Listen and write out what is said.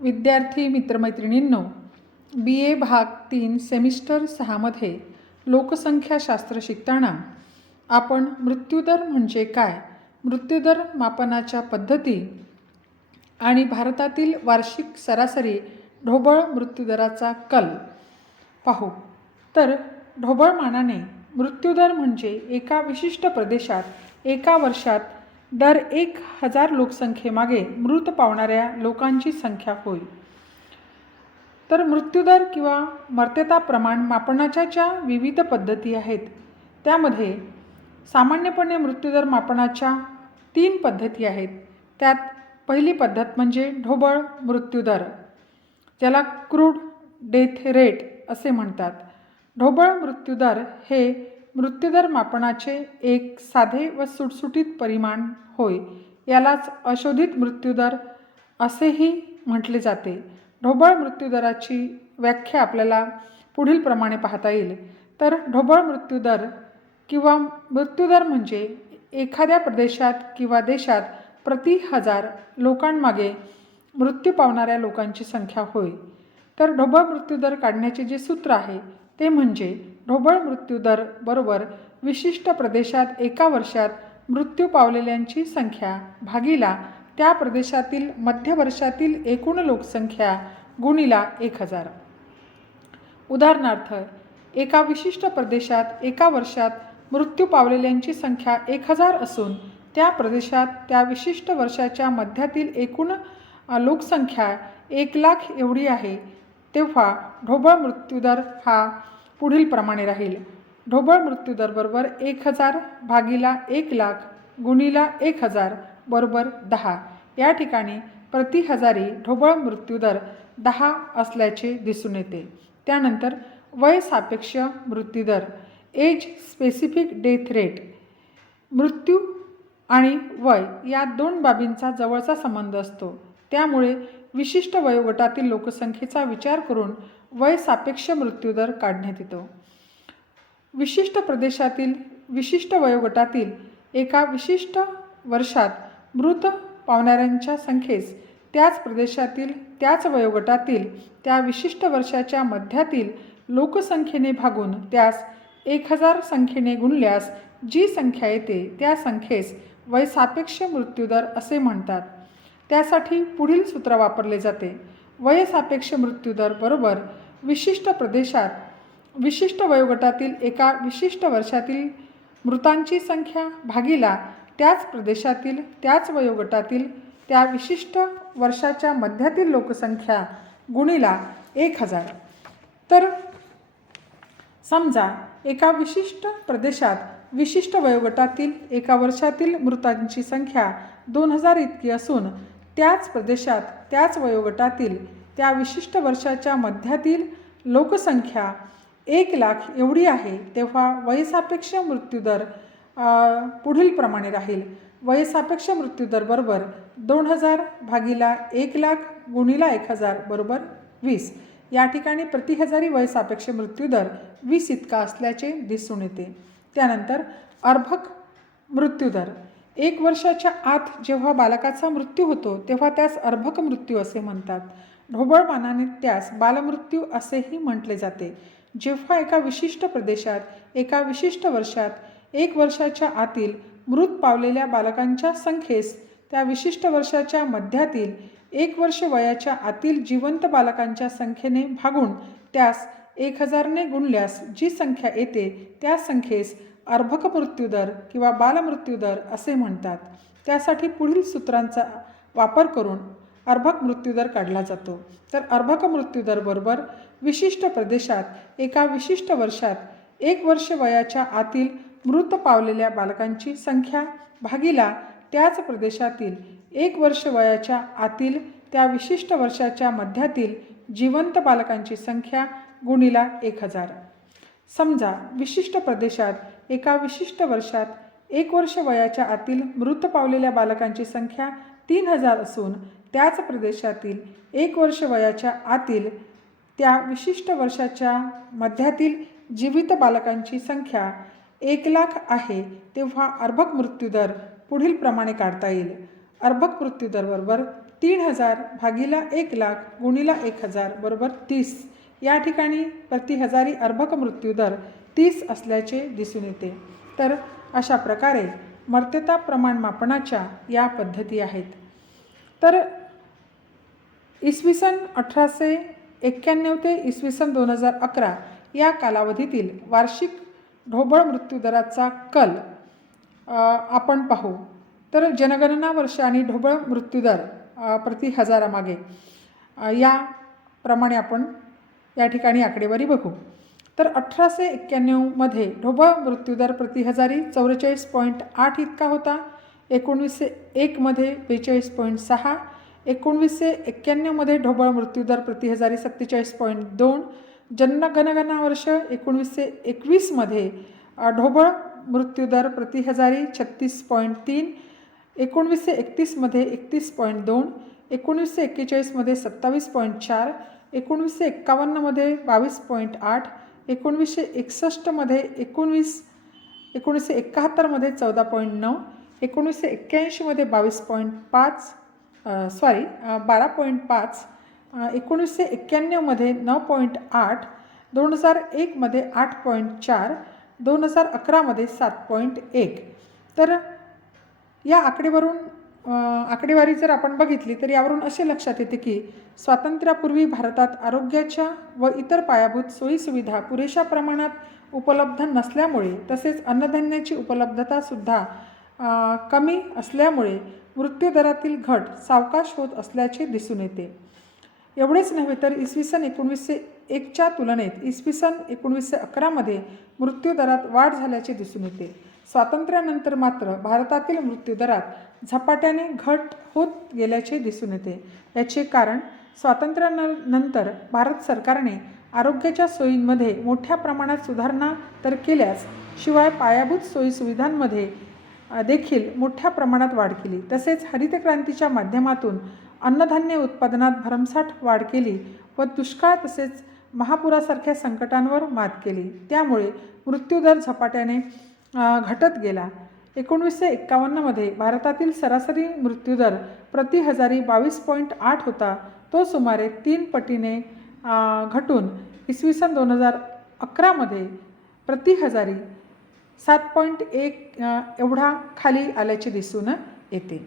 विद्यार्थी मित्रमैत्रिणींनो बी ए भाग तीन सेमिस्टर सहामध्ये लोकसंख्याशास्त्र शिकताना आपण मृत्यूदर म्हणजे काय मृत्यूदर मापनाच्या पद्धती आणि भारतातील वार्षिक सरासरी ढोबळ मृत्यूदराचा कल पाहू. तर ढोबळ मानाने मृत्यूदर म्हणजे एका विशिष्ट प्रदेशात एका वर्षात दर एक हजार लोकसंख्येमागे मृत पावणाऱ्या लोकांची संख्या होय. तर मृत्यूदर किंवा मर्त्यता प्रमाण मापनाच्या ज्या विविध पद्धती आहेत. त्यामध्ये सामान्यपणे मृत्यूदर मापनाच्या तीन पद्धती आहेत. त्यात पहिली पद्धत म्हणजे ढोबळ मृत्यूदर ज्याला क्रूड डेथ रेट असे म्हणतात. ढोबळ मृत्यूदर हे मृत्यूदर मापनाचे एक साधे व सुटसुटीत परिमाण होय यालाच अशोधित मृत्यूदर असेही म्हटले जाते. ढोबळ मृत्यूदराची व्याख्या आपल्याला पुढील प्रमाणे पाहता येईल. तर ढोबळ मृत्यूदर किंवा मृत्यूदर म्हणजे एखाद्या प्रदेशात किंवा देशात प्रति हजार लोकांमागे मृत्यू पावणाऱ्या लोकांची संख्या होय. तर ढोबळ मृत्यूदर काढण्याचे जे सूत्र आहे ते म्हणजे ढोबळ मृत्यूदर बरोबर विशिष्ट प्रदेशात एका वर्षात मृत्यू पावलेल्यांची संख्या भागीला त्या प्रदेशातील मध्य वर्षातील एकूण लोकसंख्या गुणिला एक हजार. उदाहरणार्थ एका विशिष्ट प्रदेशात एका वर्षात मृत्यू पावलेल्यांची संख्या एक हजार असून त्या प्रदेशात त्या विशिष्ट वर्षाच्या मध्यातील एकूण लोकसंख्या एक लाख एवढी आहे तेव्हा ढोबळ मृत्यूदर हा पुढील प्रमाणे राहील. ढोबळ मृत्यूदर बरोबर एक हजार भागीला एक लाख गुणीला एक हजार बरोबर दहा. या ठिकाणी प्रति हजारी ढोबळ मृत्यूदर दहा असल्याचे दिसून येते. त्यानंतर वय सापेक्ष मृत्यूदर एज स्पेसिफिक डेथ रेट मृत्यू आणि वय या दोन बाबींचा जवळचा संबंध असतो. त्यामुळे विशिष्ट वयोगटातील लोकसंख्येचा विचार करून वय सापेक्ष मृत्यूदर काढण्यात येतो. विशिष्ट प्रदेशातील विशिष्ट वयोगटातील एका विशिष्ट वर्षात मृत पावणाऱ्यांच्या संख्येस त्याच प्रदेशातील त्याच वयोगटातील त्या विशिष्ट वर्षाच्या मध्यातील लोकसंख्येने भागून त्यास एक हजार संख्येने गुणल्यास जी संख्या येते त्या संख्येस वयसापेक्ष मृत्यूदर असे म्हणतात. त्यासाठी पुढील सूत्र वापरले जाते. वयसापेक्ष मृत्यूदर बरोबर विशिष्ट प्रदेशात विशिष्ट वयोगटातील एका विशिष्ट वर्षातील मृतांची संख्या भागीला त्याच प्रदेशातील त्याच वयोगटातील त्या विशिष्ट वर्षाच्या मध्यातील लोकसंख्या गुणीला एक हजार. तर समजा एका विशिष्ट प्रदेशात विशिष्ट वयोगटातील एका वर्षातील मृतांची संख्या दोन हजार इतकी असून त्याच प्रदेशात त्याच वयोगटातील त्या विशिष्ट वर्षाच्या मध्यातील लोकसंख्या एक लाख एवढी आहे तेव्हा वयसापेक्ष मृत्यूदर अ, पुढील प्रमाणे राहील. वयसापेक्ष मृत्यूदर बरोबर दोन हजार भागीला एक लाख गुणीला एक हजार बरोबर वीस. या ठिकाणी प्रति हजारी वयसापेक्ष मृत्यूदर वीस इतका असल्याचे दिसून येते. त्यानंतर अर्भक मृत्यूदर. एक वर्षाच्या आत जेव्हा बालकाचा मृत्यू होतो तेव्हा त्यास अर्भक मृत्यू असे म्हणतात. ढोबळमानाने त्यास बालमृत्यू असेही म्हटले जाते. जेव्हा एका विशिष्ट प्रदेशात एका विशिष्ट वर्षात एक वर्षाच्या आतील मृत पावलेल्या बालकांच्या संख्येस त्या विशिष्ट वर्षाच्या मध्यातील एक वर्ष वयाच्या आतील जिवंत बालकांच्या संख्येने भागून त्यास एक हजारने गुणल्यास जी संख्या येते त्या संख्येस अर्भक मृत्यूदर किंवा बालमृत्यूदर असे म्हणतात. त्यासाठी पुढील सूत्रांचा वापर करून अर्भक मृत्यूदर काढला जातो. तर अर्भक मृत्यूदर बरोबर विशिष्ट प्रदेशात एका विशिष्ट वर्षात एक वर्ष वयाच्या आतील मृत पावलेल्या बालकांची संख्या भागीला त्याच प्रदेशातील एक वर्ष वयाच्या आतील त्या विशिष्ट वर्षाच्या मध्यातील जिवंत बालकांची संख्या गुणिला एक हजार. समजा विशिष्ट प्रदेशात एका विशिष्ट वर्षात एक वर्ष वयाच्या आतील मृत पावलेल्या बालकांची संख्या तीन हजार असून त्याच प्रदेशातील एक वर्ष वयाच्या आतील त्या विशिष्ट वर्षाच्या मध्यातील जीवित बालकांची संख्या एक लाख आहे तेव्हा अर्भक मृत्यूदर पुढील प्रमाणे काढता येईल. अर्भक मृत्यूदर बरोबर तीन हजार भागीला एक लाख गुणीला एक हजार बरोबर तीस. या ठिकाणी प्रति हजारी अर्भक मृत्यूदर तीस असल्याचे दिसून येते. तर अशा प्रकारे मर्त्यता प्रमाण मापनाच्या या पद्धती आहेत. तर इसवी सन अठराशे एक्क्याण्णव ते इसवी सन दोन हजार अकरा या कालावधीतील वार्षिक ढोबळ मृत्यूदराचा कल आपण पाहू. तर जनगणना वर्ष आणि ढोबळ मृत्यूदर प्रति हजारामागे याप्रमाणे आपण या ठिकाणी आकडेवारी बघू. तर अठराशे एक्क्याण्णवमध्ये ढोबळ मृत्यूदर प्रति हजारी चौवेचाळीस पॉईंट आठ इतका होता. एकोणवीसशे एकमध्ये बेचाळीस पॉईंट सहा एकोणवीसशे एक्क्याण्णवमध्ये ढोबळ मृत्यूदर प्रति हजारी सत्तेचाळीस पॉईंट दोन जनगणना वर्ष एकोणवीसशे एकवीसमध्ये ढोबळ मृत्यूदर प्रति हजारी छत्तीस पॉईंट तीन एकोणवीसशे एकतीसमध्ये एकतीस पॉईंट दोन एकोणीसशे एक्केचाळीसमध्ये सत्तावीस पॉईंट चार एकोणवीसशे एक्कावन्नमध्ये बावीस पॉईंट आठ एकोणवीसशे एकसष्टमध्ये एकोणवीस एकोणीसशे एकाहत्तरमध्ये चौदा पॉईंट नऊ एकोणीसशे एक्क्याऐंशीमध्ये बावीस पॉईंट पाच सॉरी बारा पॉईंट पाच एकोणीसशे एक्क्याण्णवमध्ये नऊ पॉईंट आठ दोन हजार एकमध्ये आठ पॉईंट चार दोन हजार अकरामध्ये सात पॉईंट एक. तर या आकडेवरून आकडेवारी जर आपण बघितली तर यावरून असे लक्षात येते की स्वातंत्र्यापूर्वी भारतात आरोग्याच्या व इतर पायाभूत सोयीसुविधा पुरेशा प्रमाणात उपलब्ध नसल्यामुळे तसेच अन्नधान्याची उपलब्धतासुद्धा कमी असल्यामुळे मृत्यूदरातील घट सावकाश होत असल्याचे दिसून येते. एवढेच नव्हे तर इसवी सन एकोणवीसशे एकच्या तुलनेत इसवी सन एकोणवीसशे अकरामध्ये मृत्यूदरात वाढ झाल्याचे दिसून येते. स्वातंत्र्यानंतर मात्र भारतातील मृत्यूदरात झपाट्याने घट होत गेल्याचे दिसून येते. याचे कारण स्वातंत्र्यानंतर भारत सरकारने आरोग्याच्या सोयींमध्ये मोठ्या प्रमाणात सुधारणा तर केल्यास शिवाय पायाभूत सोयीसुविधांमध्ये देखील मोठ्या प्रमाणात वाढ केली. तसेच हरित क्रांतीच्या माध्यमातून अन्नधान्य उत्पादनात भरमसाठ वाढ केली व दुष्काळ तसेच महापुरासारख्या संकटांवर मात केली. त्यामुळे मृत्यूदर झपाट्याने घटत गेला. एकोणीसशे एक्कावन्नमध्ये भारतातील सरासरी मृत्यूदर प्रति हजारी बावीस पॉईंट आठ होता. तो सुमारे तीन पटीने घटून इसवी सन दोन हजार अकरामध्ये प्रति हजारी सात पॉईंट एक एवढा खाली आल्याचे दिसून येते.